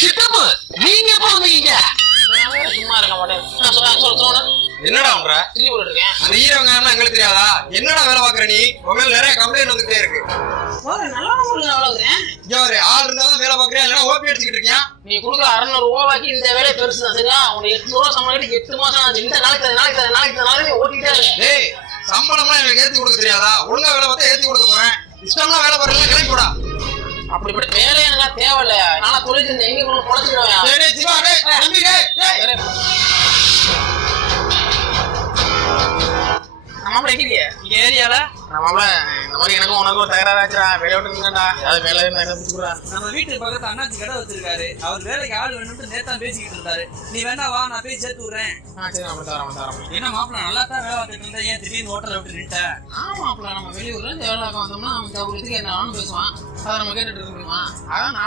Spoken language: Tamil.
சித்தப்பு நீங்க எப்ப வந்தீங்க? சும்மா இருக்க மாட்டேன். சொல்ல என்னடா பண்ற? அந்த ஈரவங்க எங்களுக்கு தெரியாதா? என்னடா வேலை பாக்குற நீ? உங்களுக்கு நிறைய கம்ப்ளைண்ட் வந்துட்டே இருக்கு. ஆள் இருந்தாலும் வேலை பாக்குறியா இல்லைன்னா ஓபி எடுத்துக்கிட்டு இருக்கியா? நீ கொடுக்குற 600 ரூபாய்க்கு இந்த வேலையை பெருசு தான் சரியா? உனக்கு 800 ரூபா சம்பளம் 8 மாசம் ஆச்சு. இந்த நாளைக்கு ஓட்டிட்டே இருக்கு. ஏய் சம்பளம்லாம் எனக்கு ஏத்தி கொடுக்க தெரியாதா? ஒழுங்கா வேலை பார்த்தா ஏத்தி கொடுக்க போறேன். இஷ்டம்லாம் வேலை பாருங்க கிளம்பி போடா. அப்படிப்பட்ட வேலை எனக்கு தேவையில்ல. ஆனா தொழில் எங்க கொண்டு பொழைச்சிடுவேன். மாப்பிள்ள எங்கேயே ஏரியால மாப்பிள்ள இந்த மாதிரி எனக்கும் உனக்கும் ஒரு தகராறு ஆச்சுடா. வேலை விட்டுருக்கா ஏதாவது வேலை நம்ம வீட்டு பக்கத்து அண்ணாச்சி கடை வச்சிருக்காரு. அவர் வேலைக்கு ஆள் வேணும்னு நேத்தான் பேசிக்கிட்டு இருந்தாரு. நீ வேணா வா, நான் போய் சேர்த்து விடுறேன். என்ன மாப்பிள்ள நல்லா தான் வேலை பார்த்துட்டு இருந்தேன், ஏன் திடீர்னு ஹோட்டலை விட்டு நின்ட்ட? மாப்பிள்ள நம்ம வெளியூர்ல இருந்து வேலை பார்க்க வந்தோம்னா நமக்கு அவருக்கு என்ன பேசுவான், அதை நம்ம கேட்டுட்டு இருக்க முடியுமா? அதான்